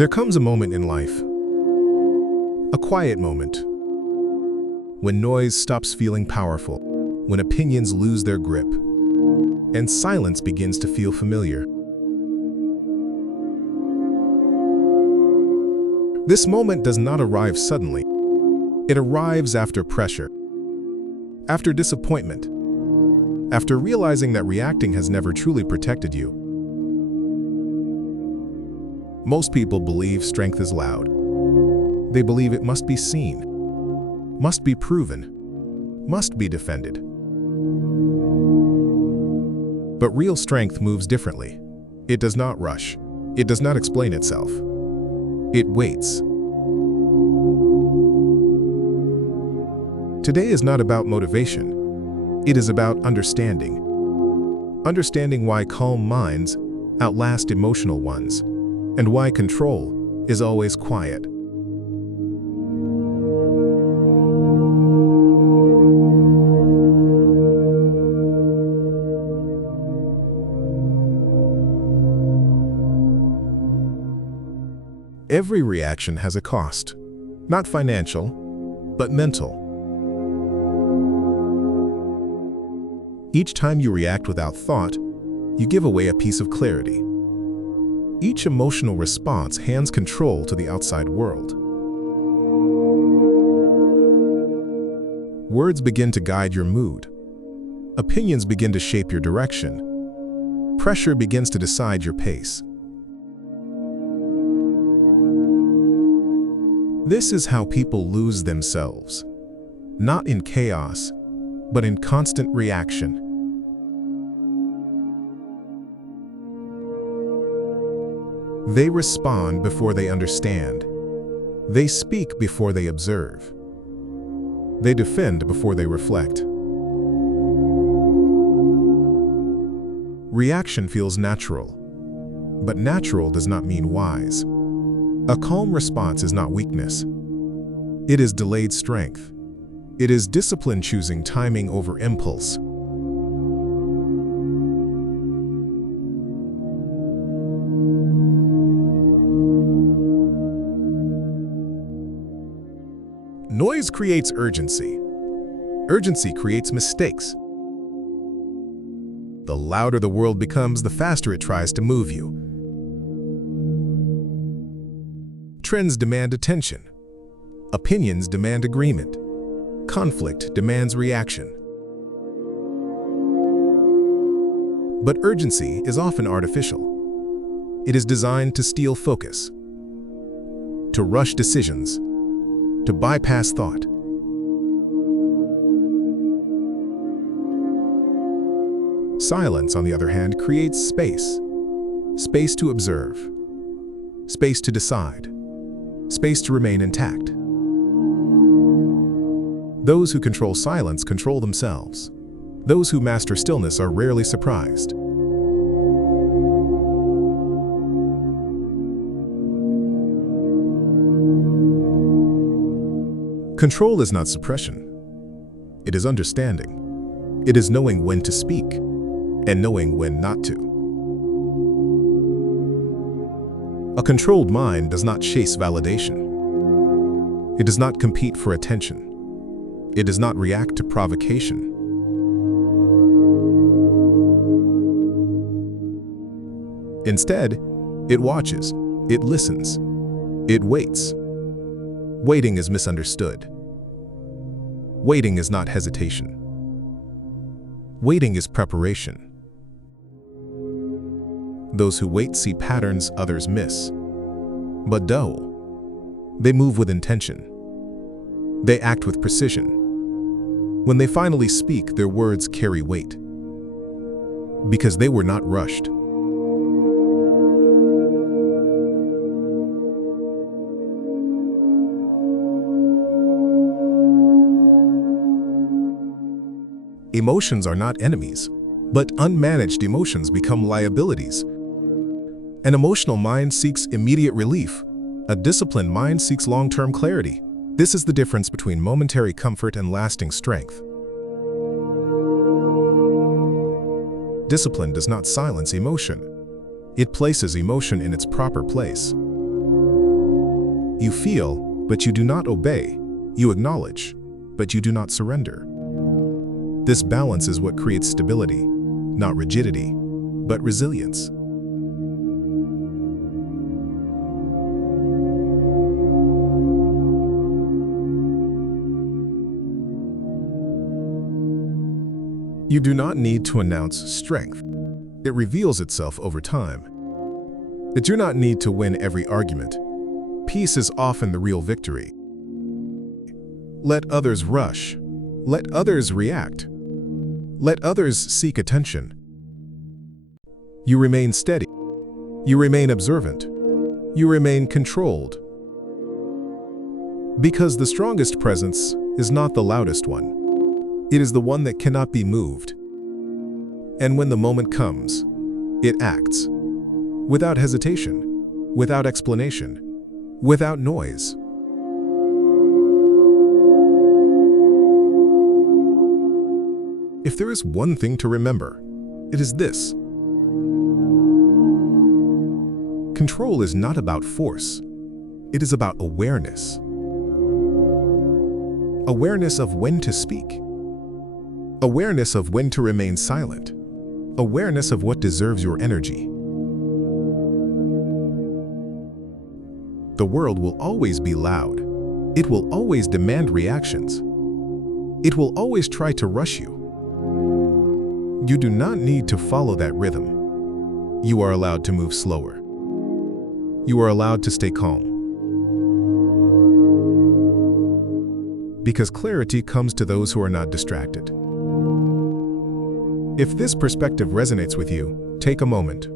There comes a moment in life, a quiet moment, when noise stops feeling powerful, when opinions lose their grip, and silence begins to feel familiar. This moment does not arrive suddenly. It arrives after pressure, after disappointment, after realizing that reacting has never truly protected you. Most people believe strength is loud. They believe it must be seen, must be proven, must be defended. But real strength moves differently. It does not rush. It does not explain itself. It waits. Today is not about motivation. It is about understanding. Understanding why calm minds outlast emotional ones, and why control is always quiet. Every reaction has a cost, not financial, but mental. Each time you react without thought, you give away a piece of clarity. Each emotional response hands control to the outside world. Words begin to guide your mood. Opinions begin to shape your direction. Pressure begins to decide your pace. This is how people lose themselves, not in chaos, but in constant reaction. They respond before they understand. They speak before they observe. They defend before they reflect. Reaction feels natural, but natural does not mean wise. A calm response is not weakness. It is delayed strength. It is discipline choosing timing over impulse. Noise creates urgency. Urgency creates mistakes. The louder the world becomes, the faster it tries to move you. Trends demand attention. Opinions demand agreement. Conflict demands reaction. But urgency is often artificial. It is designed to steal focus, to rush decisions, to bypass thought. Silence, on the other hand, creates space. Space to observe. Space to decide. Space to remain intact. Those who control silence control themselves. Those who master stillness are rarely surprised. Control is not suppression. It is understanding. It is knowing when to speak and knowing when not to. A controlled mind does not chase validation. It does not compete for attention. It does not react to provocation. Instead, it watches, it listens, it waits. Waiting is misunderstood. Waiting is not hesitation. Waiting is preparation. Those who wait see patterns others miss. But they move with intention. They act with precision. When they finally speak, their words carry weight. Because they were not rushed. Emotions are not enemies, but unmanaged emotions become liabilities. An emotional mind seeks immediate relief. A disciplined mind seeks long-term clarity. This is the difference between momentary comfort and lasting strength. Discipline does not silence emotion. It places emotion in its proper place. You feel, but you do not obey. You acknowledge, but you do not surrender. This balance is what creates stability, not rigidity, but resilience. You do not need to announce strength. It reveals itself over time. You do not need to win every argument. Peace is often the real victory. Let others rush. Let others react. Let others seek attention. You remain steady. You remain observant. You remain controlled. Because the strongest presence is not the loudest one. It is the one that cannot be moved. And when the moment comes, it acts. Without hesitation, without explanation, without noise. If there is one thing to remember, it is this. Control is not about force. It is about awareness. Awareness of when to speak. Awareness of when to remain silent. Awareness of what deserves your energy. The world will always be loud. It will always demand reactions. It will always try to rush you. You do not need to follow that rhythm. You are allowed to move slower. You are allowed to stay calm. Because clarity comes to those who are not distracted. If this perspective resonates with you, take a moment.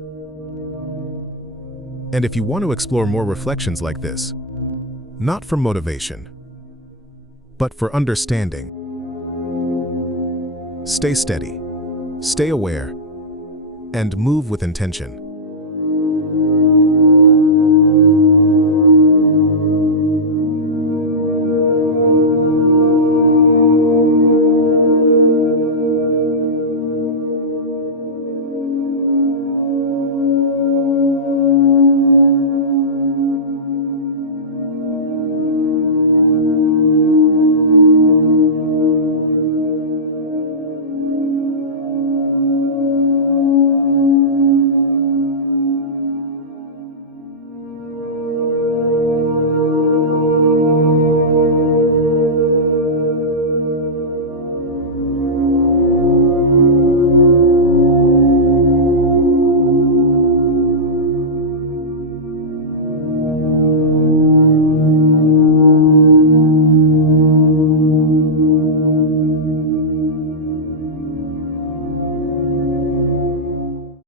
And if you want to explore more reflections like this, not for motivation, but for understanding, stay steady, stay aware, and move with intention.